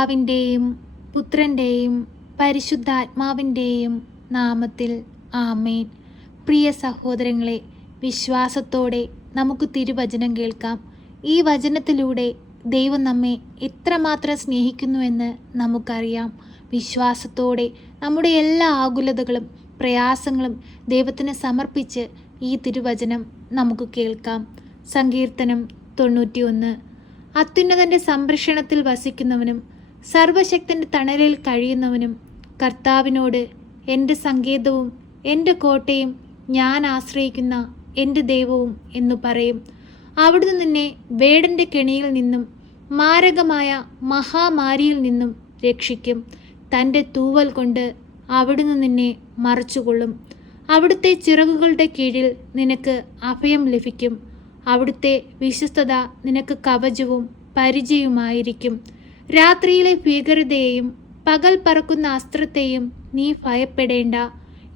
പിതാവിൻ്റെയും പുത്രൻ്റെയും പരിശുദ്ധാത്മാവിൻ്റെയും നാമത്തിൽ ആമേൻ. പ്രിയ സഹോദരങ്ങളെ, വിശ്വാസത്തോടെ നമുക്ക് തിരുവചനം കേൾക്കാം. ഈ വചനത്തിലൂടെ ദൈവം നമ്മെ എത്രമാത്രം സ്നേഹിക്കുന്നുവെന്ന് നമുക്കറിയാം. വിശ്വാസത്തോടെ നമ്മുടെ എല്ലാ ആകുലതകളും പ്രയാസങ്ങളും ദൈവത്തിന് സമർപ്പിച്ച് ഈ തിരുവചനം നമുക്ക് കേൾക്കാം. സങ്കീർത്തനം 91. അത്യുന്നതൻ്റെ സംരക്ഷണത്തിൽ വസിക്കുന്നവനും സർവശക്തൻ്റെ തണലിൽ കഴിയുന്നവനും കർത്താവിനോട്, എൻ്റെ സങ്കേതവും എൻ്റെ കോട്ടയും ഞാൻ ആശ്രയിക്കുന്ന എൻ്റെ ദൈവവും എന്നു പറയും. അവിടുന്ന് നിന്നെ വേടൻ്റെ കെണിയിൽ നിന്നും മാരകമായ മഹാമാരിയിൽ നിന്നും രക്ഷിക്കും. തൻ്റെ തൂവൽ കൊണ്ട് അവിടുന്ന് നിന്നെ മറച്ചുകൊള്ളും. അവിടുത്തെ ചിറകുകളുടെ കീഴിൽ നിനക്ക് അഭയം ലഭിക്കും. അവിടുത്തെ വിശ്വസ്തത നിനക്ക് കവചവും പരിചയവുമായിരിക്കും. രാത്രിയിലെ ഭീകരതയെയും പകൽ പറക്കുന്ന അസ്ത്രത്തെയും നീ ഭയപ്പെടേണ്ട.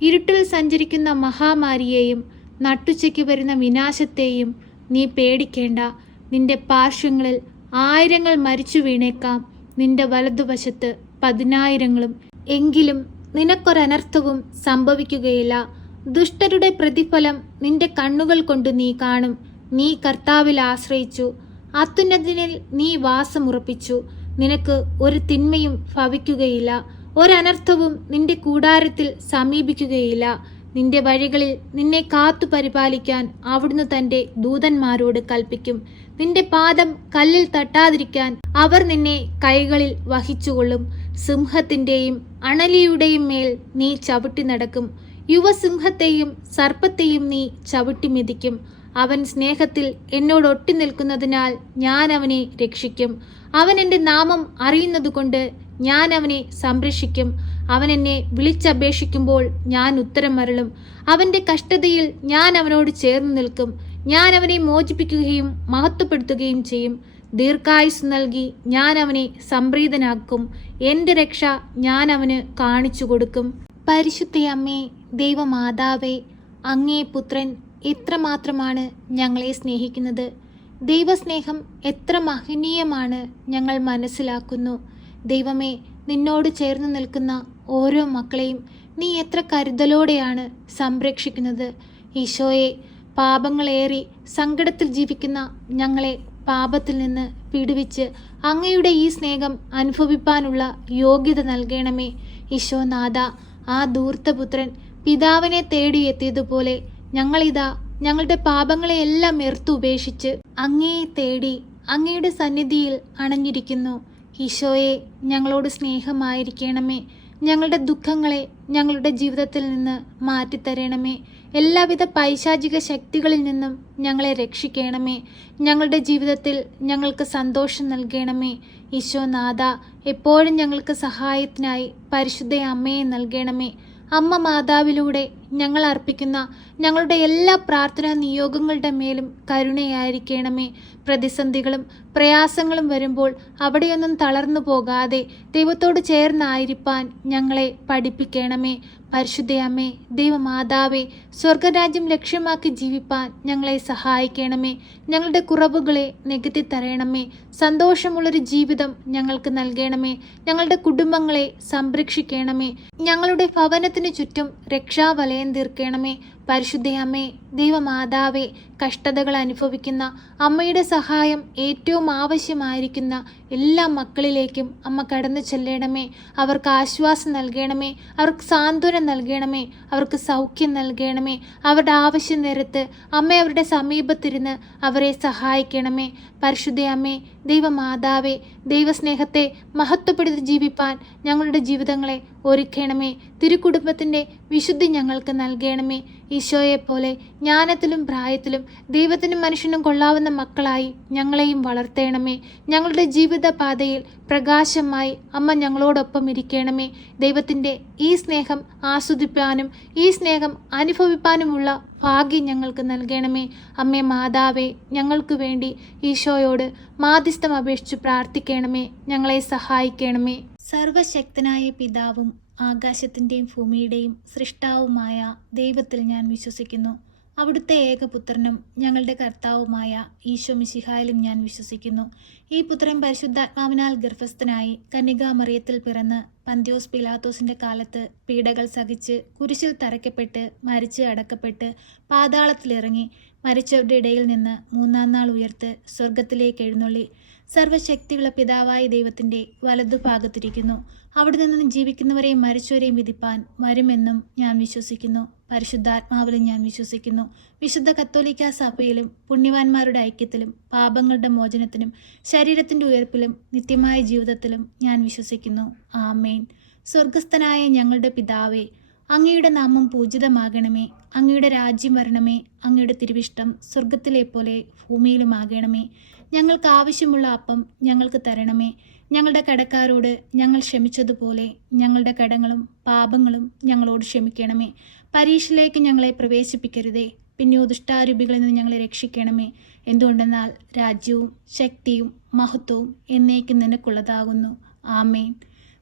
ഇരുട്ടിൽ സഞ്ചരിക്കുന്ന മഹാമാരിയെയും നട്ടുച്ചയ്ക്ക് വരുന്ന വിനാശത്തെയും നീ പേടിക്കേണ്ട. നിന്റെ പാർശ്വങ്ങളിൽ 1000 മരിച്ചു വീണേക്കാം, നിന്റെ വലതുവശത്ത് 10,000. എങ്കിലും നിനക്കൊരനർത്ഥവും സംഭവിക്കുകയില്ല. ദുഷ്ടരുടെ പ്രതിഫലം നിന്റെ കണ്ണുകൾ കൊണ്ട് നീ കാണും. നീ കർത്താവിൽ ആശ്രയിച്ചു, അത്യുന്നതനിൽ നീ വാസമുറപ്പിച്ചു. നിനക്ക് ഒരു തിന്മയും ഭവിക്കുകയില്ല, ഒരനർത്ഥവും നിന്റെ കൂടാരത്തിൽ സമീപിക്കുകയില്ല. നിന്റെ വഴികളിൽ നിന്നെ കാത്തു പരിപാലിക്കാൻ അവിടുന്ന് തൻ്റെ ദൂതന്മാരോട് കൽപ്പിക്കും. നിന്റെ പാദം കല്ലിൽ തട്ടാതിരിക്കാൻ അവർ നിന്നെ കൈകളിൽ വഹിച്ചുകൊള്ളും. സിംഹത്തിൻ്റെയും അണലിയുടെയും മേൽ നീ ചവിട്ടി നടക്കും. യുവസിംഹത്തെയും സർപ്പത്തെയും നീ ചവിട്ടി മെതിക്കും. അവൻ സ്നേഹത്തിൽ എന്നോട് ഒട്ടി നിൽക്കുന്നതിനാൽ ഞാൻ അവനെ രക്ഷിക്കും. അവൻ എൻ്റെ നാമം അറിയുന്നതുകൊണ്ട് ഞാൻ അവനെ സംരക്ഷിക്കും. അവൻ എന്നെ വിളിച്ചപേക്ഷിക്കുമ്പോൾ ഞാൻ ഉത്തരം അരുളും. അവൻ്റെ കഷ്ടതയിൽ ഞാൻ അവനോട് ചേർന്ന് നിൽക്കും. ഞാൻ അവനെ മോചിപ്പിക്കുകയും മഹത്വപ്പെടുത്തുകയും ചെയ്യും. ദീർഘായുസ് നൽകി ഞാൻ അവനെ സംപ്രീതനാക്കും. എൻ്റെ രക്ഷ ഞാൻ അവന് കാണിച്ചു കൊടുക്കും. പരിശുദ്ധയമ്മേ, ദൈവമാതാവേ, അങ്ങേ പുത്രൻ എത്രമാത്രമാണ് ഞങ്ങളെ സ്നേഹിക്കുന്നത്. ദൈവസ്നേഹം എത്ര മഹനീയമാണ് ഞങ്ങൾ മനസ്സിലാക്കുന്നു. ദൈവമേ, നിന്നോട് ചേർന്ന് നിൽക്കുന്ന ഓരോ മക്കളെയും നീ എത്ര കരുതലോടെയാണ് സംരക്ഷിക്കുന്നത്. ഈശോയെ, പാപങ്ങളേറി സങ്കടത്തിൽ ജീവിക്കുന്ന ഞങ്ങളെ പാപത്തിൽ നിന്ന് വിടുവിച്ച് അങ്ങയുടെ ഈ സ്നേഹം അനുഭവിപ്പാനുള്ള യോഗ്യത നൽകണമേ. ഈശോനാഥ, ആ ധൂർത്തപുത്രൻ പിതാവിനെ തേടിയെത്തിയതുപോലെ ഞങ്ങളിതാ ഞങ്ങളുടെ പാപങ്ങളെയെല്ലാം ഉപേക്ഷിച്ച് അങ്ങയെ തേടി അങ്ങയുടെ സന്നിധിയിൽ അണഞ്ഞിരിക്കുന്നു. ഈശോയെ, ഞങ്ങളോട് സ്നേഹമായിരിക്കണമേ. ഞങ്ങളുടെ ദുഃഖങ്ങളെ ഞങ്ങളുടെ ജീവിതത്തിൽ നിന്ന് മാറ്റിത്തരണമേ. എല്ലാവിധ പൈശാചിക ശക്തികളിൽ നിന്നും ഞങ്ങളെ രക്ഷിക്കണമേ. ഞങ്ങളുടെ ജീവിതത്തിൽ ഞങ്ങൾക്ക് സന്തോഷം നൽകണമേ. ഈശോനാഥ, എപ്പോഴും ഞങ്ങൾക്ക് സഹായത്തിനായി പരിശുദ്ധ അമ്മയെ നൽകണമേ. അമ്മ മാതാവിലൂടെ ഞങ്ങൾ അർപ്പിക്കുന്ന ഞങ്ങളുടെ എല്ലാ പ്രാർത്ഥനാ നിയോഗങ്ങളുടെ മേലും കരുണയായിരിക്കണമേ. പ്രതിസന്ധികളും പ്രയാസങ്ങളും വരുമ്പോൾ അവിടെയൊന്നും തളർന്നു പോകാതെ ദൈവത്തോട് ചേർന്നായിരിക്കാൻ ഞങ്ങളെ പഠിപ്പിക്കണമേ. പരിശുദ്ധയമ്മേ, ദൈവമാതാവേ, സ്വർഗരാജ്യം ലക്ഷ്യമാക്കി ജീവിപ്പാൻ ഞങ്ങളെ സഹായിക്കണമേ. ഞങ്ങളുടെ കുറവുകളെ നികത്തി തരണമേ. സന്തോഷമുള്ളൊരു ജീവിതം ഞങ്ങൾക്ക് നൽകണമേ. ഞങ്ങളുടെ കുടുംബങ്ങളെ സംരക്ഷിക്കണമേ. ഞങ്ങളുടെ ഭവനത്തിന് ചുറ്റും രക്ഷാവലയം തീർക്കണമേ. പരിശുദ്ധയമ്മേ, ദൈവമാതാവേ, കഷ്ടതകൾ അനുഭവിക്കുന്ന അമ്മയുടെ സഹായം ഏറ്റവും ആവശ്യമായിരിക്കുന്ന എല്ലാ മക്കളിലേക്കും അമ്മ കടന്നു ചെല്ലണമേ. അവർക്ക് ആശ്വാസം നൽകണമേ. അവർക്ക് സാന്ത്വനം നൽകണമേ. അവർക്ക് സൗഖ്യം നൽകണമേ. അവരുടെ ആവശ്യം നേരത്ത് അമ്മ അവരുടെ സമീപത്തിരുന്ന് അവരെ സഹായിക്കണമേ. പരിശുദ്ധയമ്മേ, ദൈവമാതാവേ, ദൈവസ്നേഹത്തെ മഹത്വപ്പെടുത്തി ജീവിപ്പാൻ ഞങ്ങളുടെ ജീവിതങ്ങളെ ഒരുക്കണമേ. തിരുക്കുടുംബത്തിൻ്റെ വിശുദ്ധി ഞങ്ങൾക്ക് നൽകണമേ. ഈശോയെപ്പോലെ ജ്ഞാനത്തിലും പ്രായത്തിലും ദൈവത്തിനും മനുഷ്യനും കൊള്ളാവുന്ന മക്കളായി ഞങ്ങളെയും വളർത്തണമേ. ഞങ്ങളുടെ ജീവിത പാതയിൽ പ്രകാശമായി അമ്മ ഞങ്ങളോടൊപ്പം ഇരിക്കണമേ. ദൈവത്തിൻ്റെ ഈ സ്നേഹം ആസ്വദിപ്പാനും ഈ സ്നേഹം അനുഭവിപ്പാനുമുള്ള ഭാഗ്യം ഞങ്ങൾക്ക് നൽകണമേ. അമ്മേ മാതാവേ, ഞങ്ങൾക്ക് വേണ്ടി ഈശോയോട് മാധ്യസ്ഥം അപേക്ഷിച്ച് പ്രാർത്ഥിക്കണമേ. ഞങ്ങളെ സഹായിക്കണമേ. സർവശക്തനായ പിതാവും ആകാശത്തിൻ്റെയും ഭൂമിയുടെയും സൃഷ്ടാവുമായ ദൈവത്തിൽ ഞാൻ വിശ്വസിക്കുന്നു. അവിടുത്തെ ഏകപുത്രനും ഞങ്ങളുടെ കർത്താവുമായ ഈശോ മിശിഹായിലും ഞാൻ വിശ്വസിക്കുന്നു. ഈ പുത്രൻ പരിശുദ്ധാത്മാവിനാൽ ഗർഭസ്ഥനായി കന്യകാമറിയത്തിൽ പിറന്ന് പന്ത്യോസ് പിലാത്തോസിന്റെ കാലത്ത് പീഡകൾ സഹിച്ച് കുരിശിൽ തറയ്ക്കപ്പെട്ട് മരിച്ച് അടക്കപ്പെട്ട് പാതാളത്തിലിറങ്ങി മരിച്ചവരുടെ ഇടയിൽ നിന്ന് മൂന്നാം നാൾ ഉയർത്ത് സ്വർഗത്തിലേക്ക് എഴുന്നള്ളി സർവശക്തിയുള്ള പിതാവായ ദൈവത്തിന്റെ വലതുഭാഗത്തിരിക്കുന്നു. അവിടെ നിന്ന് ജീവിക്കുന്നവരെയും മരിച്ചവരെയും വിധിപ്പാൻ വരുമെന്നും ഞാൻ വിശ്വസിക്കുന്നു. പരിശുദ്ധാത്മാവിലും ഞാൻ വിശ്വസിക്കുന്നു. വിശുദ്ധ കത്തോലിക്കാ സഭയിലും പുണ്യവാന്മാരുടെ ഐക്യത്തിലും പാപങ്ങളുടെ മോചനത്തിനും ശരീരത്തിന്റെ ഉയർപ്പിലും നിത്യമായ ജീവിതത്തിലും ഞാൻ വിശ്വസിക്കുന്നു. ആമേൻ. സ്വർഗസ്ഥനായ ഞങ്ങളുടെ പിതാവേ, അങ്ങയുടെ നാമം പൂജിതമാകണമേ. അങ്ങയുടെ രാജ്യം വരണമേ. അങ്ങയുടെ തിരുവിഷ്ടം സ്വർഗത്തിലെ പോലെ ഭൂമിയിലുമാകണമേ. ഞങ്ങൾക്ക് ആവശ്യമുള്ള അപ്പം ഞങ്ങൾക്ക് തരണമേ. ഞങ്ങളുടെ കടക്കാരോട് ഞങ്ങൾ ക്ഷമിച്ചതുപോലെ ഞങ്ങളുടെ കടങ്ങളും പാപങ്ങളും ഞങ്ങളോട് ക്ഷമിക്കണമേ. പരീക്ഷയിലേക്ക് ഞങ്ങളെ പ്രവേശിപ്പിക്കരുതേ, പിന്നെയോ ദുഷ്ടാരൂപികളിൽ നിന്ന് ഞങ്ങളെ രക്ഷിക്കണമേ. എന്തുകൊണ്ടെന്നാൽ രാജ്യവും ശക്തിയും മഹത്വവും എന്നേക്കും നിനക്കുള്ളതാകുന്നു. ആമേൻ.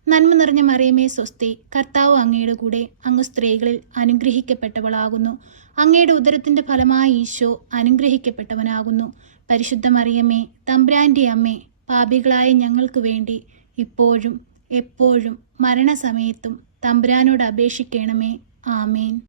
നന്മ നിറഞ്ഞ മറിയമേ സ്വസ്തി, കർത്താവ് അങ്ങയുടെ കൂടെ, അങ്ങ് സ്ത്രീകളിൽ അനുഗ്രഹിക്കപ്പെട്ടവളാകുന്നു. അങ്ങയുടെ ഉദരത്തിന്റെ ഫലമായ ഈശോ അനുഗ്രഹിക്കപ്പെട്ടവനാകുന്നു. പരിശുദ്ധ മറിയമേ, തമ്പുരാന്റെ അമ്മേ, പാപികളായ ഞങ്ങൾക്ക് വേണ്ടി ഇപ്പോഴും എപ്പോഴും മരണസമയത്തും തമ്പുരാനോട് അപേക്ഷിക്കണമേ. ആമേൻ.